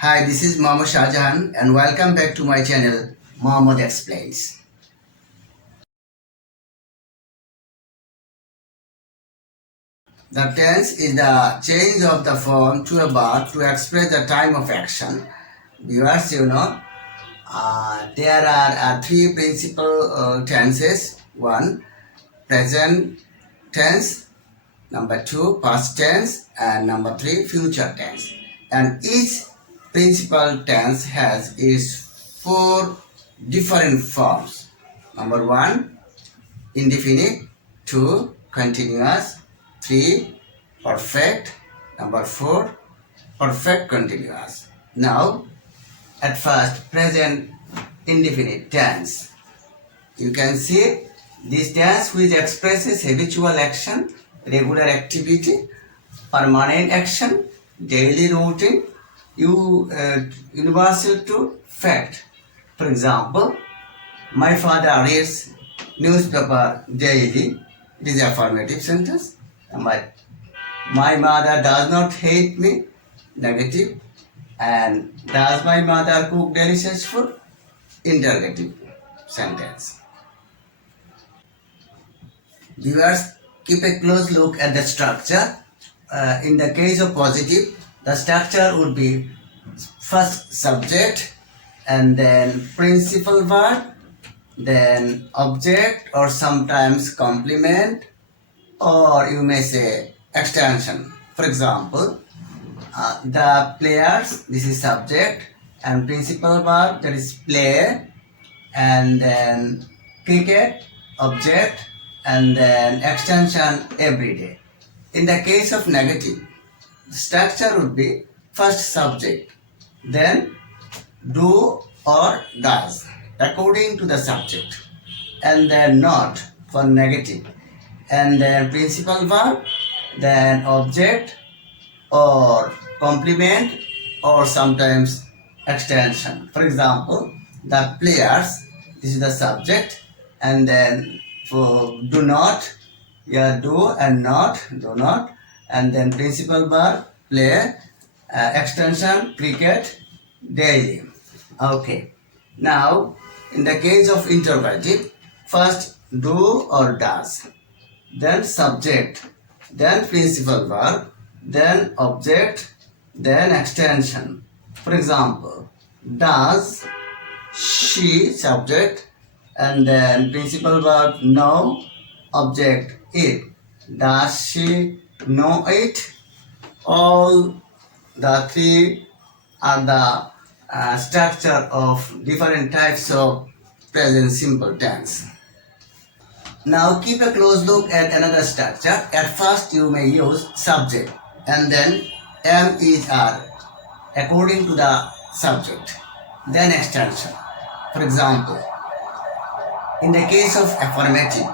Hi, this is Mohammed Shahjahan and welcome back to my channel Mohammed Explains. The tense is the change of the form to a verb to express the time of action. Viewers, there are three principal tenses. One, present tense. Number two, past tense. And number three, future tense. And each principal tense has its four different forms. Number one, indefinite. Two, continuous. Three, perfect. Number four, perfect continuous. Now, at first, present indefinite tense. You can see this tense which expresses habitual action, regular activity, permanent action, daily routine, universal to fact. For example, my father reads newspaper daily. It is affirmative sentence. My mother does not hate me. Negative. And does my mother cook delicious food? Interrogative sentence. Viewers, keep a close look at the structure. In the case of positive, the structure would be first subject and then principal verb, then object or sometimes complement, or you may say extension. For example, the players, this is subject, and principal verb, that is play, and then cricket, object, and then extension every day. In the case of negative, the structure would be first subject, then do or does according to the subject, and then not for negative, and then principal verb, then object or complement or sometimes extension. For example, the players, this is the subject, and then for do not, yeah, do and not, do not, and then principal verb, play, extension, cricket, daily. Okay. Now, in the case of interrogative, first do or does, then subject, then principal verb, then object, then extension. For example, does she, subject, and then principal verb know, object it. Does she know it? All the three are the structure of different types of present simple tense. Now keep a close look at another structure. At first you may use subject and then am is are according to the subject, then extension. For example, in the case of affirmative,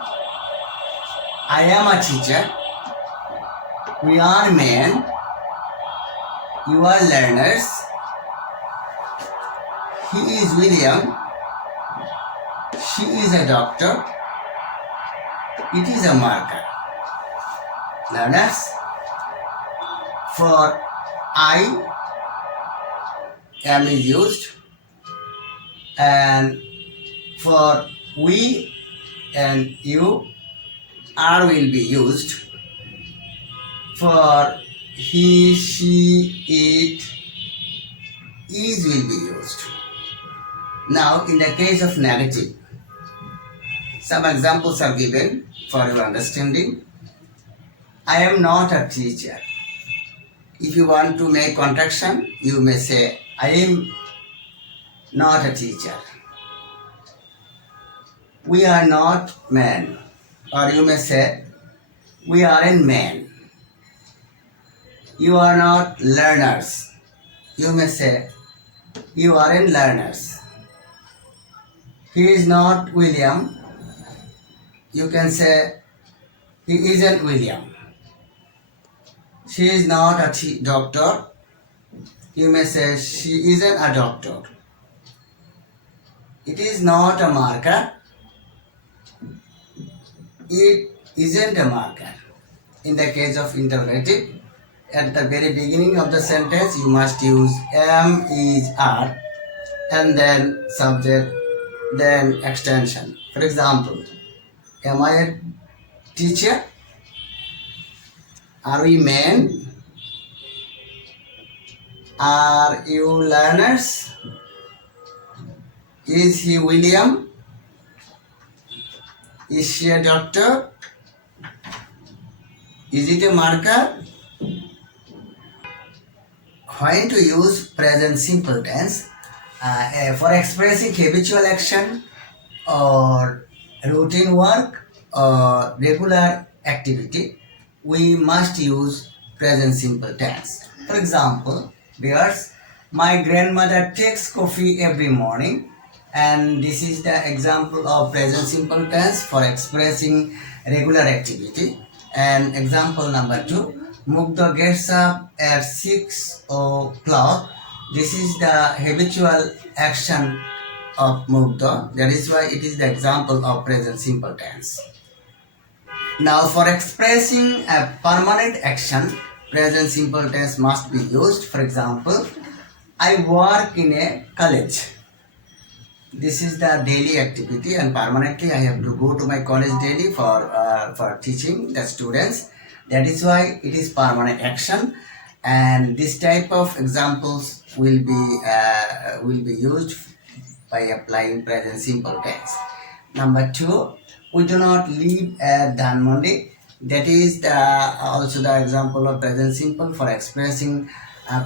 I am a teacher, we are men, you are learners, he is William, she is a doctor, it is a marker. Learners, for I am is used, and for we and you are will be used. For he, she, it, is will be used. Now in the case of negative, some examples are given for your understanding. I am not a teacher. If you want to make contraction, you may say, I am not a teacher. We are not men. Or you may say, we aren't men. You are not learners. You may say, you aren't learners. He is not William. You can say, he isn't William. She is not a doctor. You may say, she isn't a doctor. It is not a marker. It isn't a marker. In the case of interrogative, at the very beginning of the sentence you must use am, is, are, and then subject, then extension. For example, am I a teacher? Are we men? Are you learners? Is he William? Is she a doctor? Is it a marker? When to use present simple tense for expressing habitual action or routine work or regular activity, we must use present simple tense. For example, viewers, my grandmother takes coffee every morning, and this is the example of present simple tense for expressing regular activity. And example number 2, Mugdha gets up at 6 o'clock. This is the habitual action of Mugdha. That is why it is the example of present simple tense. Now for expressing a permanent action, present simple tense must be used. For example, I work in a college. This is the daily activity, and permanently I have to go to my college daily for teaching the students. That is why it is permanent action, and this type of examples will be used by applying present simple tense. Number 2, we do not live at Dhanmondi. That is also the example of present simple for expressing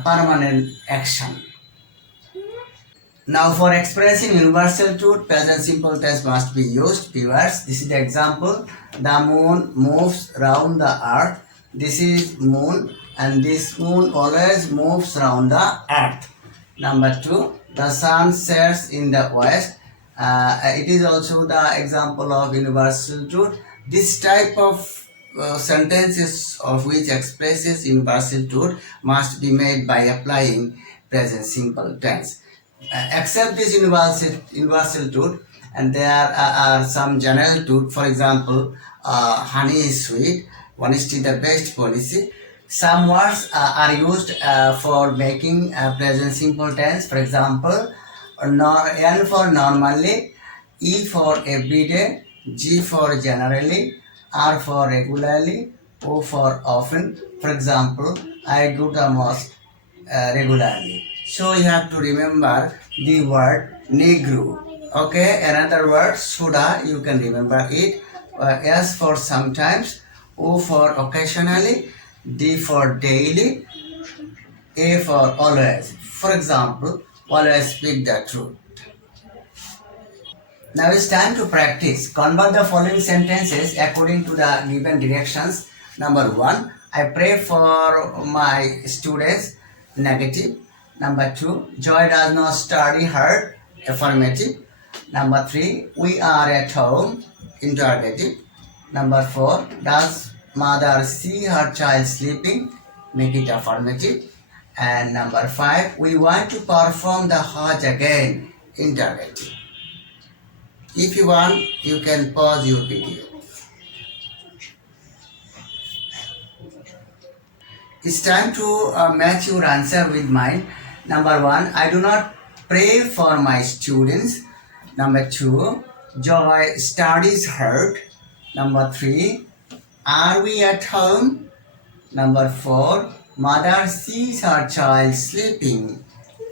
permanent action. Now for expressing universal truth, present simple tense must be used. Viewers, this is the example. The moon moves round the earth. This is moon, and this moon always moves round the earth. Number 2, the sun sets in the west. It is also the example of universal truth. This type of sentences of which expresses universal truth must be made by applying present simple tense. Accept this universal truth, and there are some general truth. For example, honey is sweet, honesty the best policy. Some words are used for making present simple tense. For example, N for normally, E for everyday, G for generally, R for regularly, O for often. For example, I go to mosque regularly. So you have to remember the word negro. Okay, another word soda, you can remember it. S for sometimes, O for occasionally, D for daily, A for always. For example, always speak the truth. Now it's time to practice. Convert the following sentences according to the given directions. Number 1, I pray for my students. Negative. Number 2, Joy does not study hard. Affirmative. Number 3, we are at home. Interrogative. Number 4, does mother see her child sleeping? Make it affirmative. And number 5, we want to perform the Hajj again. Interrogative. If you want, you can pause your video. It's time to match your answer with mine. Number 1, I do not pray for my students. Number 2, Joy studies hard. Number 3, are we at home? Number 4, mother sees her child sleeping.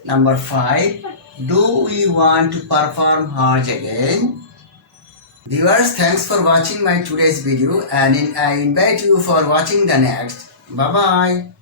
Number 5, do we want to perform Hajj again? Viewers, thanks for watching my today's video, and I invite you for watching the next. Bye bye.